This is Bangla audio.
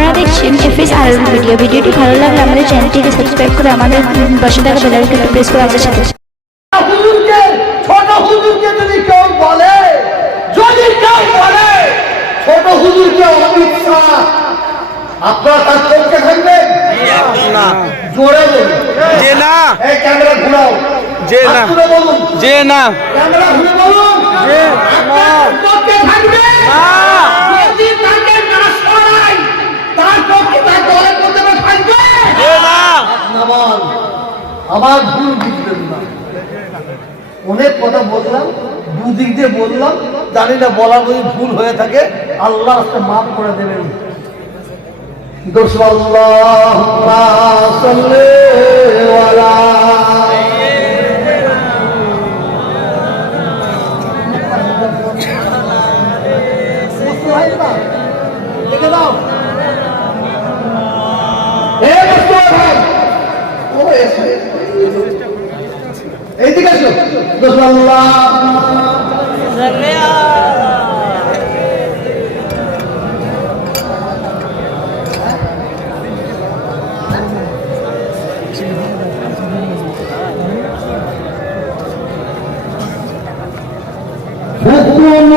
আপনারা দেখছেন এফএস আর ভিডিও। ভিডিওটি ভালো লাগলে আমাদের চ্যানেলটিকে সাবস্ক্রাইব করে আমাদের পাশে থাকা বেল আইকনটি প্রেস করে আমাদের সাথে হুজুরকে ছোট হুজুরকে যদি কেউ বলে ছোট হুজুরকে অমিত শাহ, আপনারা তার চোখে থাকবেন না, জোরে বলুন যে না, এই ক্যামেরা ঘুরাও, যে না, হাত তুলে বলুন, যে না, ক্যামেরা ঘুরে বলুন যে আপনার চোখে থাকবে যদি তাকে না সরাই তার চোখে তার দলের মধ্যে থাকবে যে না। নামান। আমার ভুল বুঝবেন না, অনেক কথা বললাম, দুদিক দিয়ে বললাম, জানি না বলা যদি ভুল হয়ে থাকে আল্লাহ মাফ করে দেবেন। আল্লাহুম্মা সাল্লি আলা দেখে দাও এইদিকে আসো। হুকুম